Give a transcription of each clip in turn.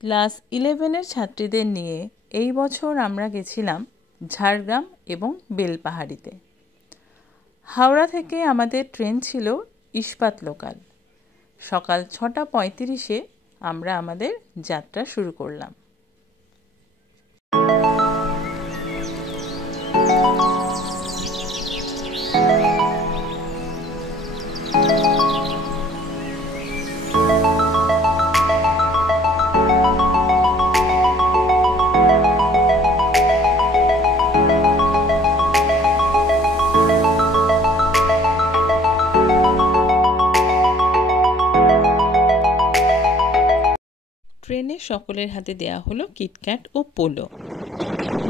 Class 11-এর ছাত্রীদের নিয়ে এই বছর আমরা গেছিলাম ঝাড়গ্রাম এবং বেলপাহাড়িতে। হাওড়া থেকে আমাদের ট্রেন ছিল ইস্পাত লোকাল। সকাল 6:35-এ আমরা আমাদের যাত্রা শুরু করলাম। ট্রেনে সকলের হাতে দেয়া হলো কিটক্যাট ও পোলো।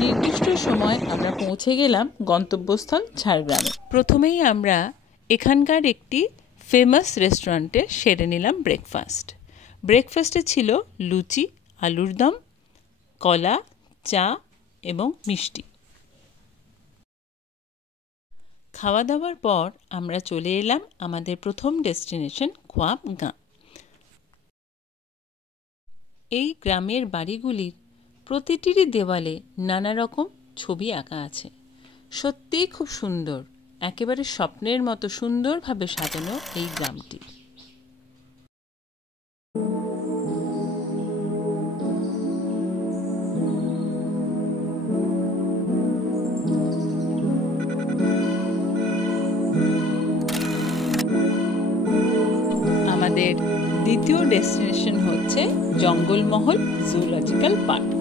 নির্দিষ্ট সময় আমরা পৌঁছে গেলাম গন্তব্যস্থল ঝাড়গ্রামে। প্রথমেই আমরা এখানকার একটি ফেমাস রেস্টুরেন্টে সেরে নিলাম ব্রেকফাস্ট। ব্রেকফাস্টে ছিল লুচি, আলুর দম, কলা, চা এবং মিষ্টি। খাওয়া দাওয়ার পর আমরা চলে এলাম আমাদের প্রথম ডেস্টিনেশন খোয়াব গাঁ। এই গ্রামের বাড়িগুলির প্রতিটিরই দেওয়ালে নানা রকম ছবি আঁকা আছে। সত্যিই খুব সুন্দর, একেবারে স্বপ্নের মতো সুন্দরভাবে সাজানো এই গ্রামটি। আমাদের দ্বিতীয় ডেস্টিনেশন হচ্ছে জঙ্গলমহল জুলজিক্যাল পার্ক।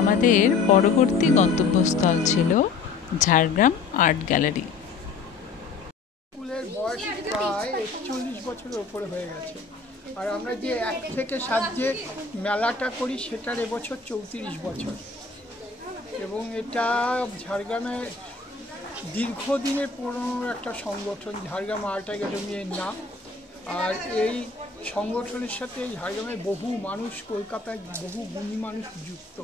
আমাদের পরবর্তী গন্তব্যস্থল ছিল ঝাড়গ্রাম আর্ট গ্যালারি। স্কুলের বয়স প্রায় 41 বছরের উপরে হয়ে গেছে, আর আমরা যে 1 থেকে 7 যে মেলাটা করি সেটার এবছর 34 বছর। এবং এটা ঝাড়গ্রামে দীর্ঘদিনের পুরনো একটা সংগঠন, ঝাড়গ্রাম আর্ট একাডেমি এর নাম। আর এই সংগঠনের সাথে ঝাড়গ্রামে বহু মানুষ, কলকাতায় বহু গুণী মানুষ যুক্ত,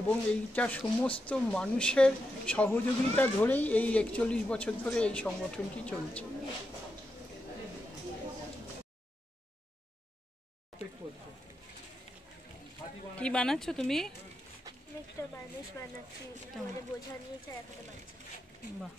এবং এইটা সমস্ত মানুষের সহযোগিতা ধরেই এই 41 বছর ধরে এই সংগঠনটি চলছে। কি বানাচ্ছ তুমি? একটা বার্নিশ বানাচ্ছি, মানে বোঝা নিয়েছে এখন বানাচ্ছি। বাহ,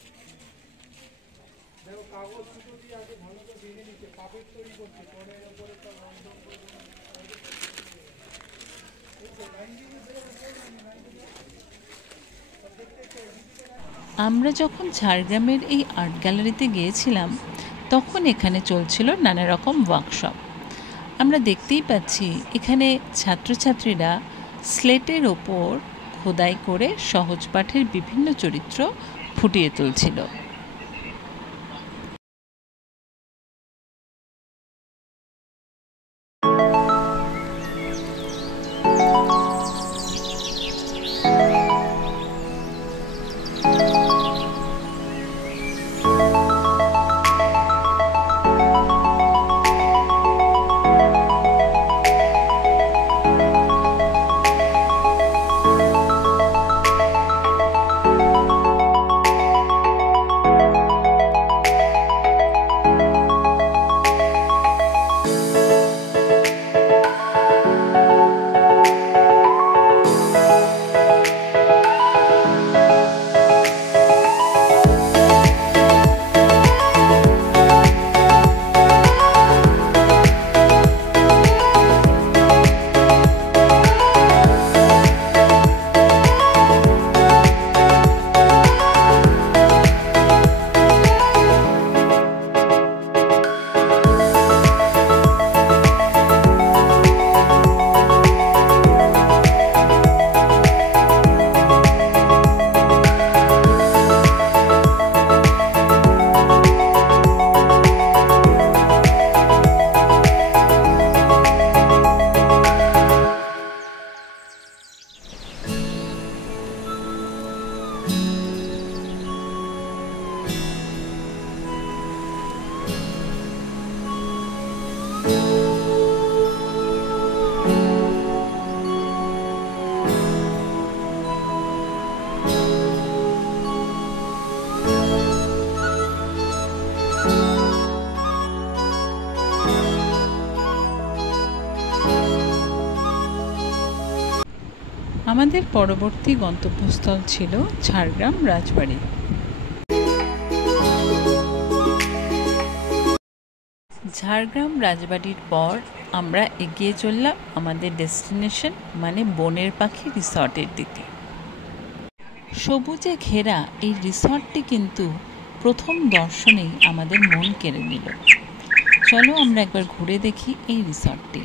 আমরা যখন ঝাড়গ্রামের এই আর্ট গ্যালারিতে গিয়েছিলাম তখন এখানে চলছিল নানা রকম ওয়ার্কশপ। আমরা দেখতেই পাচ্ছি এখানে ছাত্রছাত্রীরা স্লেটের ওপর খোদাই করে সহজ পাঠের বিভিন্ন চরিত্র ফুটিয়ে তুলছিল। আমাদের পরবর্তী গন্তব্যস্থল ছিল ঝাড়গ্রাম রাজবাড়ি। ঝাড়গ্রাম রাজবাড়ির পর আমরা এগিয়ে চললাম আমাদের ডেস্টিনেশন মানে বনের পাখি রিসর্টের দিকে। সবুজে ঘেরা এই রিসর্টটি কিন্তু প্রথম দর্শনেই আমাদের মন কেড়ে নিল। চলো আমরা একবার ঘুরে দেখি এই রিসর্টটি।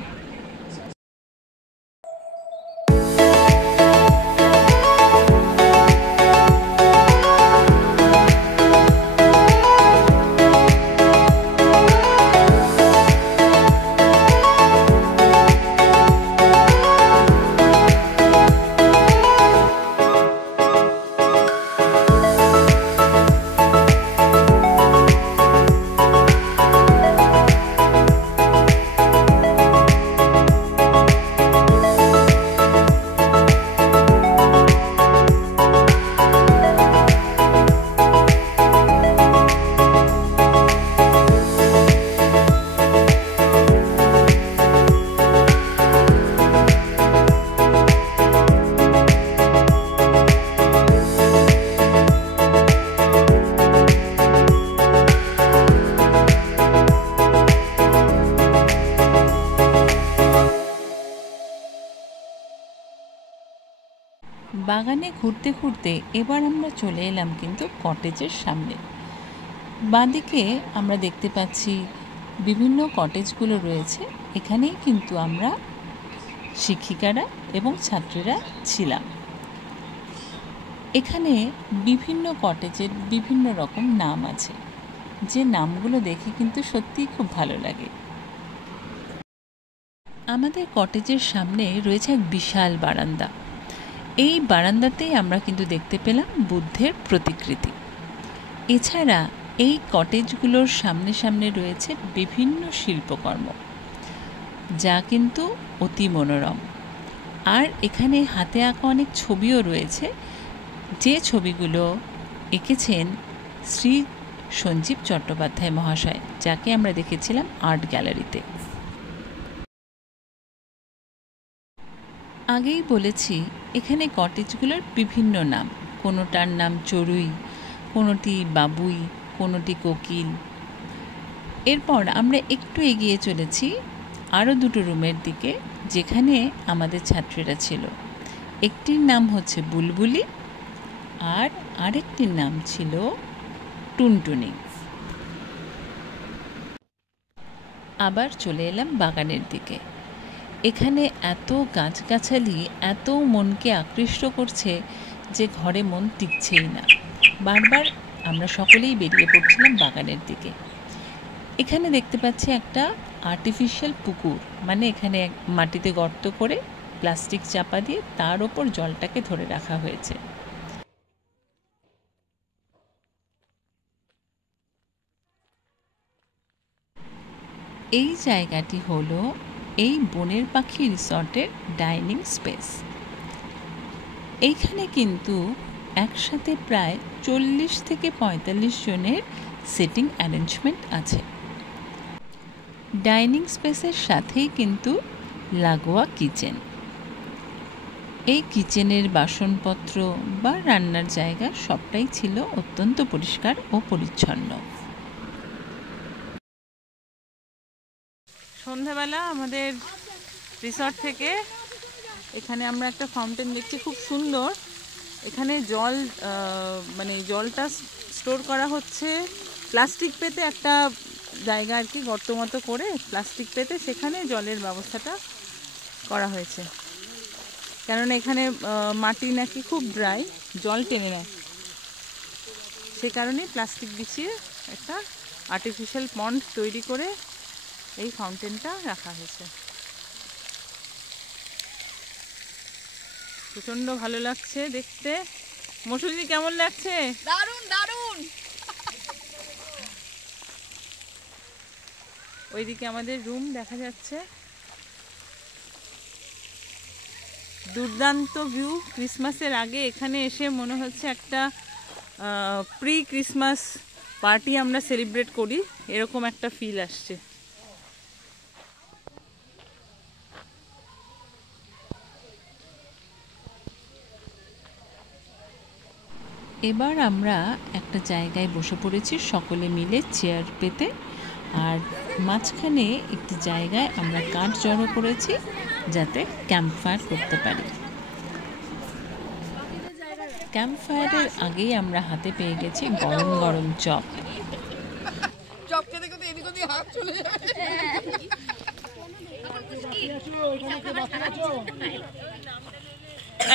বাগানে ঘুরতে ঘুরতে এবার আমরা চলে এলাম কিন্তু কটেজের সামনে। বাঁদিকে আমরা দেখতে পাচ্ছি বিভিন্ন কটেজগুলো রয়েছে। এখানেই কিন্তু আমরা শিক্ষিকারা এবং ছাত্রীরা ছিলাম। এখানে বিভিন্ন কটেজের বিভিন্ন রকম নাম আছে, যে নামগুলো দেখে কিন্তু সত্যিই খুব ভালো লাগে। আমাদের কটেজের সামনে রয়েছে এক বিশাল বারান্দা। এই বারান্দাতেই আমরা কিন্তু দেখতে পেলাম বুদ্ধের প্রতিকৃতি। এছাড়া এই কটেজগুলোর সামনে সামনে রয়েছে বিভিন্ন শিল্পকর্ম, যা কিন্তু অতি মনোরম। আর এখানে হাতে আঁকা অনেক ছবিও রয়েছে, যে ছবিগুলো এঁকেছেন শ্রী সঞ্জীব চট্টোপাধ্যায় মহাশয়, যাকে আমরা দেখেছিলাম আর্ট গ্যালারিতে। আগেই বলেছি এখানে কটেজগুলোর বিভিন্ন নাম, কোনোটার নাম চড়ুই, কোনোটি বাবুই, কোনোটি কোকিল। এরপর আমরা একটু এগিয়ে চলেছি আরও দুটো রুমের দিকে, যেখানে আমাদের ছাত্রীরা ছিল। একটির নাম হচ্ছে বুলবুলি আর আরেকটির নাম ছিল টুনটুনি। আবার চলে এলাম বাগানের দিকে। এখানে এত গাছগাছালি এত মনকে আকৃষ্ট করছে যে ঘরে মন টিকছেই না। বারবার আমরা সকলেই বেরিয়ে পড়ছিলাম বাগানের দিকে। এখানে দেখতে পাচ্ছি একটা আর্টিফিশিয়াল পুকুর, মানে এখানে মাটিতে গর্ত করে প্লাস্টিক চাপা দিয়ে তার ওপর জলটাকে ধরে রাখা হয়েছে। এই জায়গাটি হলো এই বনের পাখি রিসর্টের ডাইনিং স্পেস। এইখানে কিন্তু একসাথে প্রায় 40 থেকে 45 জনের সিটিং অ্যারেঞ্জমেন্ট আছে। ডাইনিং স্পেসের সাথেই কিন্তু লাগোয়া কিচেন। এই কিচেনের বাসনপত্র বা রান্নার জায়গা সবটাই ছিল অত্যন্ত পরিষ্কার ও পরিচ্ছন্ন। সন্ধ্যাবেলা আমাদের রিসর্ট থেকে এখানে আমরা একটা ফাউন্টেন দেখছি, খুব সুন্দর। এখানে জল মানে জলটা স্টোর করা হচ্ছে প্লাস্টিক পেতে, একটা জায়গা আর কি গর্ত মতো করে প্লাস্টিক পেতে সেখানে জলের ব্যবস্থাটা করা হয়েছে। কেননা এখানে মাটি নাকি খুব ড্রাই, জল টেনে নেয়, সে কারণে প্লাস্টিক বিছিয়ে একটা আর্টিফিশিয়াল পন্ড তৈরি করে এই ফাউন্টেনটা রাখা হয়েছে। প্রচন্ড ভালো লাগছে দেখতে। মৌসুমী কেমন লাগছে? দারুণ দারুণ। ওইদিকে আমাদের রুম দেখা যাচ্ছে, দুর্দান্ত ভিউ। ক্রিসমাসের আগে এখানে এসে মনে হচ্ছে একটা প্রি ক্রিসমাস পার্টি আমরা সেলিব্রেট করি, এরকম একটা ফিল আসছে। এবার আমরা একটা জায়গায় বসে পড়েছি সকলে মিলে চেয়ার পেতে, আর মাঝখানে একটি জায়গায় আমরা কাঠ জড়ো করেছি যাতে ক্যাম্প ফায়ার করতে পারি। ক্যাম্প ফায়ারের আগেই আমরা হাতে পেয়ে গেছি গরম গরম চপ। চপ খেতে খেতে এদিক ওদিক হাত চলে যায়।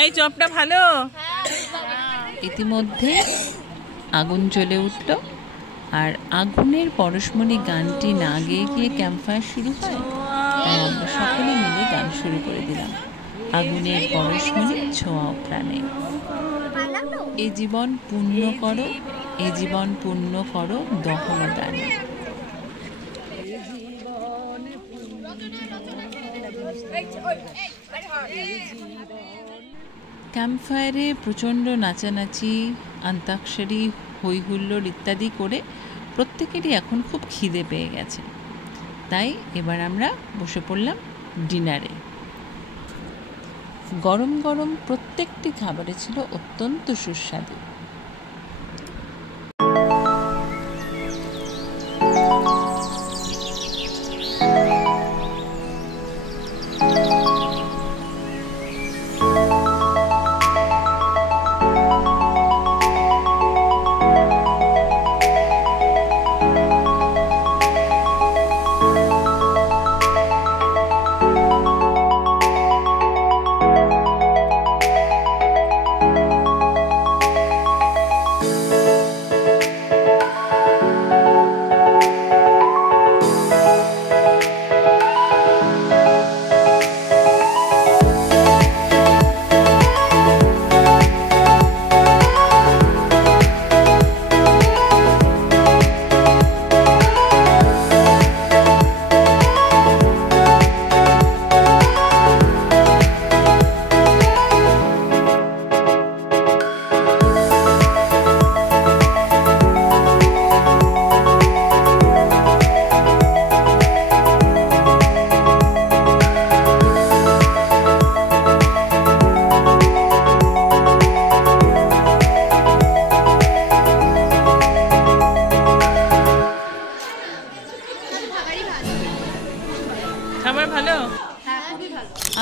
এই চপটা ভালো। ইতিমধ্যে আগুন জ্বলে উঠল, আর আগুনের পরশমণি গানটি না গেয়ে গিয়ে ক্যাম্প ফায়ার শুরু হয়, তাই আমরা সকলে মিলে গান শুরু করে দিলাম। আগুনের পরশমণি ছোঁয়াও প্রাণে, এ জীবন পূর্ণ করো, এ জীবন পূর্ণ করো দহন দানে। ক্যাম্প ফায়ারে প্রচণ্ড নাচানাচি, অন্তাক্ষরী, হই হুল্লোড় ইত্যাদি করে প্রত্যেকেরই এখন খুব খিদে পেয়ে গেছে। তাই এবার আমরা বসে পড়লাম ডিনারে। গরম গরম প্রত্যেকটি খাবারে ছিল অত্যন্ত সুস্বাদু।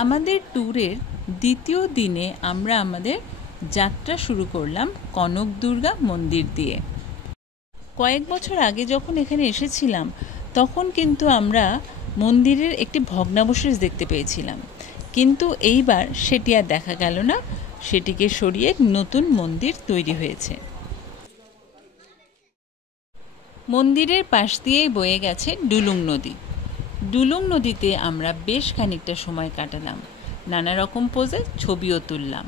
আমাদের ট্যুরের দ্বিতীয় দিনে আমরা আমাদের যাত্রা শুরু করলাম কনক দুর্গা মন্দির দিয়ে। কয়েক বছর আগে যখন এখানে এসেছিলাম তখন কিন্তু আমরা মন্দিরের একটি ভগ্নাবশেষ দেখতে পেয়েছিলাম, কিন্তু এইবার সেটি আর দেখা গেল না, সেটিকে সরিয়ে নতুন মন্দির তৈরি হয়েছে। মন্দিরের পাশ দিয়েই বয়ে গেছে ডুলুং নদী। ডুলুং নদীতে আমরা বেশ খানিকটা সময় কাটালাম, নানা রকম পোজে ছবিও তুললাম।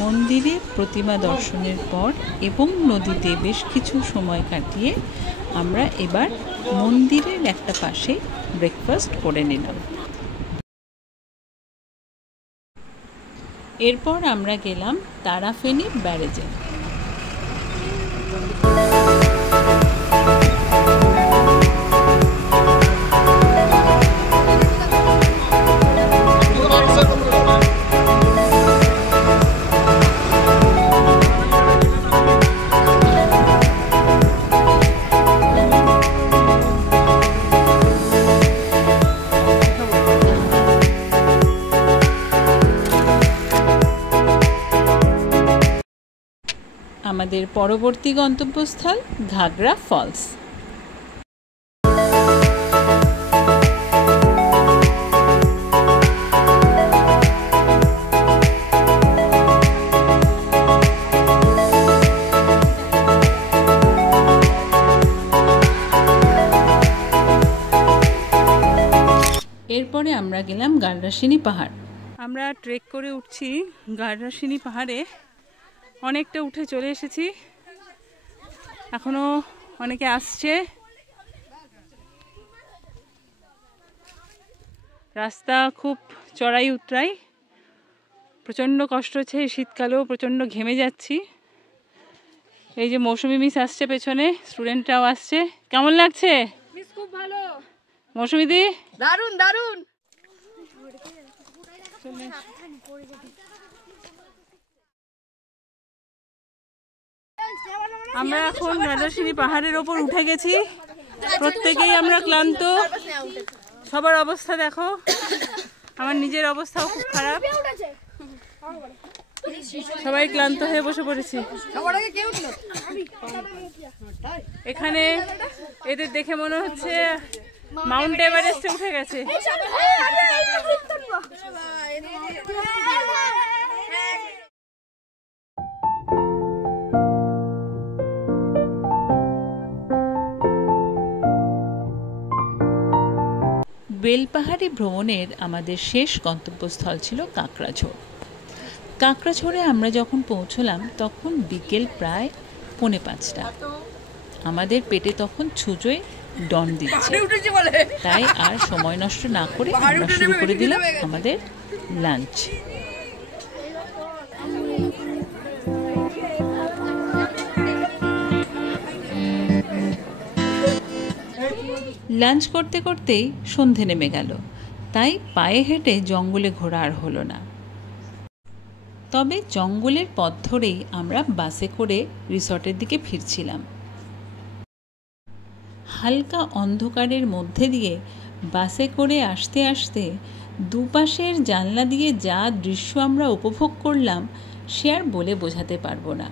মন্দিরে প্রতিমা দর্শনের পর এবং নদীতে বেশ কিছু সময় কাটিয়ে আমরা এবার মন্দিরের একটা পাশে ব্রেকফাস্ট করে নিলাম। এরপর আমরা গেলাম তারাফেনী ব্যারেজে। আমাদের পরবর্তী গন্তব্যস্থল ঘাগরা ফলস। এরপরে আমরা গেলাম গাররাশিনী পাহাড়। আমরা ট্রেক করে উঠছি গাররাশিনী পাহাড়ে, অনেকটা উঠে চলে এসেছি, এখনো অনেকে আসছে। রাস্তা খুব চড়াই উতরাই, প্রচণ্ড কষ্ট হচ্ছে, শীতকালেও প্রচণ্ড ঘেমে যাচ্ছি। এই যে মৌসুমি মিস আসছে পেছনে, স্টুডেন্টরাও আসছে। কেমন লাগছে? খুব ভালো মৌসুমি দি, দারুণ দারুণ। আমরা এখন গাররাশিনী পাহাড়ের ওপর উঠে গেছি, প্রত্যেকেই আমরা ক্লান্ত। সবার অবস্থা দেখো, আমার নিজের অবস্থাও খুব খারাপ, সবাই ক্লান্ত হয়ে বসে পড়েছি। এখানে এদের দেখে মনে হচ্ছে মাউন্ট এভারেস্টে উঠে গেছে। বেলপাহাড়ি ভ্রমণের আমাদের শেষ গন্তব্যস্থল ছিল কাঁকড়াঝোড়। কাঁকড়াঝোড়ে আমরা যখন পৌঁছলাম তখন বিকেল প্রায় 4:45। আমাদের পেটে তখন ছুঁচোয় ডন দিচ্ছে, তাই আর সময় নষ্ট না করে আমরা শুরু করে দিলাম আমাদের লাঞ্চ। লাঞ্চ করতে করতেই সন্ধে নেমে গেল, তাই পায়ে হেঁটে জঙ্গলে ঘোরা আর হলো না। তবে জঙ্গলের পথ ধরেই আমরা বাসে করে রিসর্টের দিকে ফিরছিলাম। হালকা অন্ধকারের মধ্যে দিয়ে বাসে করে আসতে আসতে দুপাশের জানলা দিয়ে যা দৃশ্য আমরা উপভোগ করলাম সে আর বলে বোঝাতে পারবো না।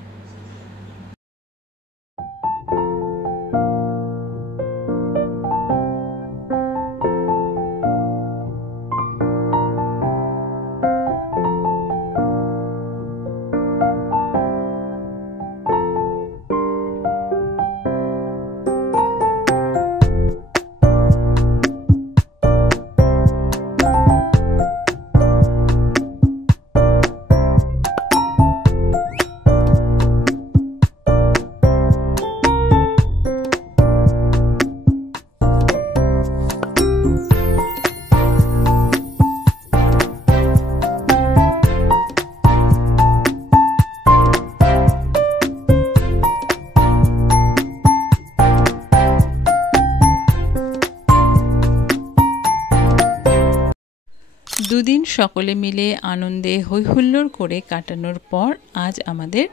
দুদিন সকলে মিলে আনন্দে হৈহুল্লোড় করে কাটানোর পর আজ আমাদের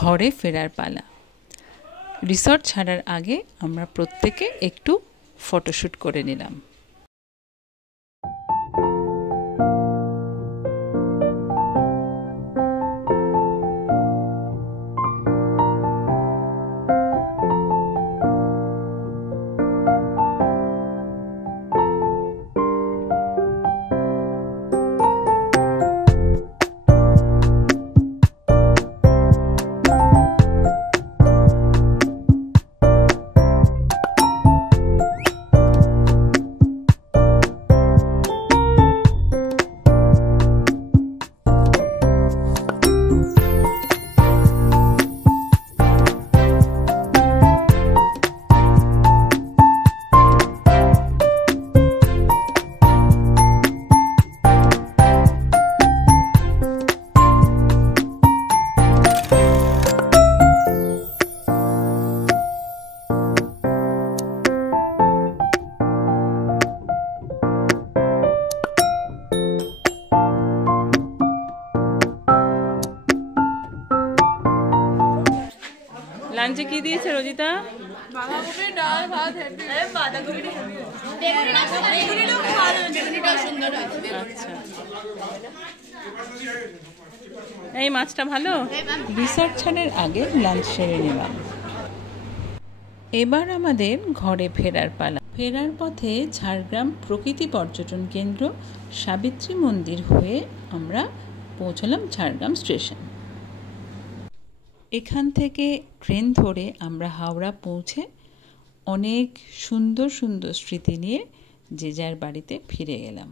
ঘরে ফেরার পালা। রিসর্ট ছাড়ার আগে আমরা প্রত্যেকে একটু ফটোশ্যুট করে নিলাম। লাঞ্চে কি দিয়েছে রোজিতা? বাঁধাকপি, ডাল, ভাত, বেগুনিটাও সুন্দর হয়েছে। আচ্ছা, এই মাছটা ভালো। রিসর্ট ছাড়ার আগে লাঞ্চ সেরে নিলাম। এবার আমাদের ঘরে ফেরার পালা। ফেরার পথে ঝাড়গ্রাম প্রকৃতি পর্যটন কেন্দ্র সাবিত্রী মন্দির হয়ে আমরা পৌঁছলাম ঝাড়গ্রাম স্টেশন। এখান থেকে ট্রেন ধরে আমরা হাওড়া পৌঁছে অনেক সুন্দর সুন্দর স্মৃতি নিয়ে যে যার বাড়িতে ফিরে গেলাম।